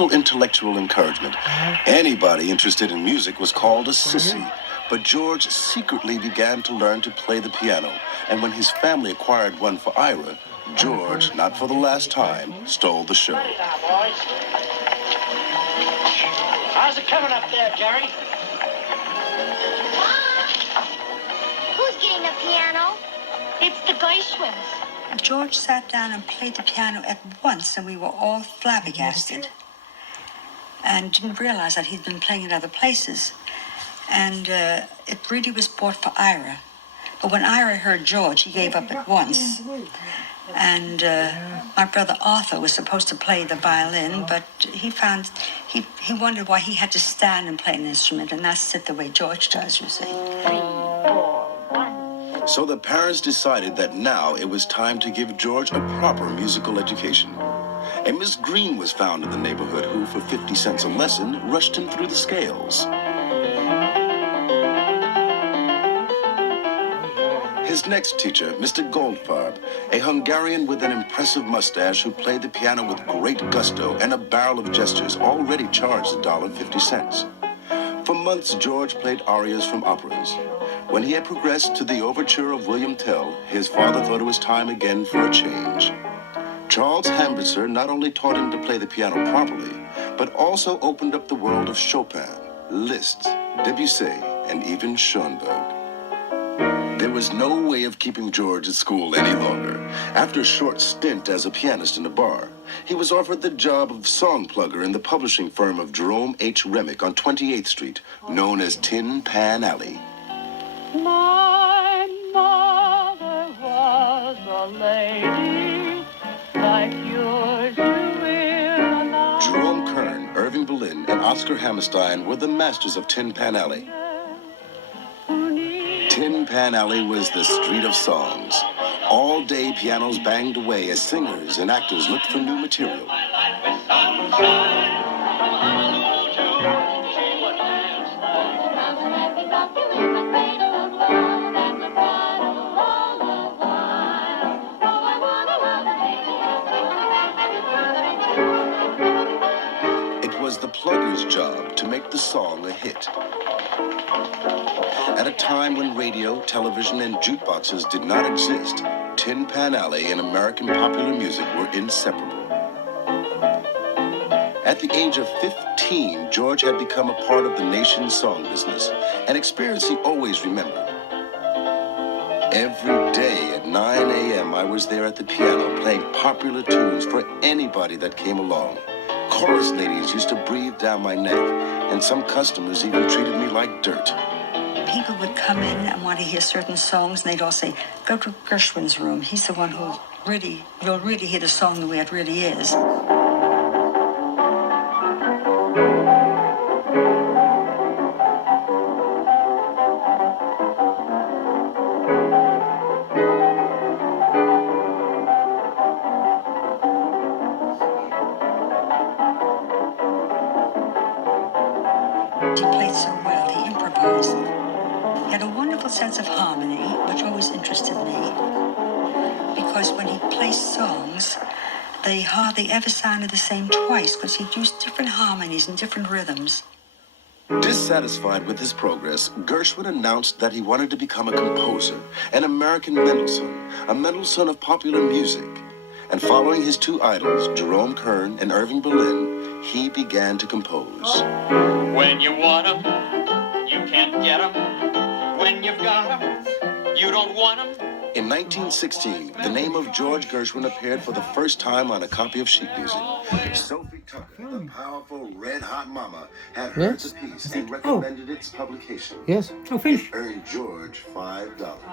little intellectual encouragement. Anybody interested in music was called a sissy. But George secretly began to learn to play the piano, and when his family acquired one for Ira, George, not for the last time, stole the show. How's it coming up there, Jerry? Who's getting a piano? It's the Gershwins. George sat down and played the piano at once, and we were all flabbergasted and didn't realize that he'd been playing in other places. And it really was bought for Ira. But when Ira heard George, he gave up at once. And my brother Arthur was supposed to play the violin, but he wondered why he had to stand and play an instrument, and that's it the way George does, you see. 3, 4, 1. So the parents decided that now it was time to give George a proper musical education. A Miss Green was found in the neighborhood who, for 50 cents a lesson, rushed him through the scales. His next teacher, Mr. Goldfarb, a Hungarian with an impressive mustache who played the piano with great gusto and a barrel of gestures, already charged $1.50. For months, George played arias from operas. When he had progressed to the overture of William Tell, his father thought it was time again for a change. Charles Hambitzer not only taught him to play the piano properly, but also opened up the world of Chopin, Liszt, Debussy, and even Schoenberg. There was no way of keeping George at school any longer. After a short stint as a pianist in a bar, he was offered the job of song plugger in the publishing firm of Jerome H. Remick on 28th Street, known as Tin Pan Alley. My mother was a lady like yours you will know. Jerome Kern, Irving Berlin, and Oscar Hammerstein were the masters of Tin Pan Alley. Tin Pan Alley was the street of songs. All day pianos banged away as singers and actors looked for new material. It was the plugger's job to make the song a hit. At a time when radio, television, and jukeboxes did not exist, Tin Pan Alley and American popular music were inseparable. At the age of 15, George had become a part of the nation's song business, an experience he always remembered. Every day at 9 a.m., I was there at the piano playing popular tunes for anybody that came along. Chorus ladies used to breathe down my neck, and some customers even treated me like dirt. People would come in and want to hear certain songs, and they'd all say, go to Gershwin's room. He's the one who you'll really hear the song the way it really is. He played so well, he improvised. He had a wonderful sense of harmony, which always interested me, because when he placed songs, they hardly ever sounded the same twice, because he'd use different harmonies and different rhythms. Dissatisfied with his progress, Gershwin announced that he wanted to become a composer, an American Mendelssohn, a Mendelssohn of popular music. And following his two idols, Jerome Kern and Irving Berlin, he began to compose. When you want 'em, you can't get 'em. When you've got 'em, you don't want 'em. In 1916, the name of George Gershwin appeared for the first time on a copy of sheet music. Sophie Tucker, the powerful red-hot mama, had heard the piece and recommended its publication. Yes. Oh, fish. It earned George $5.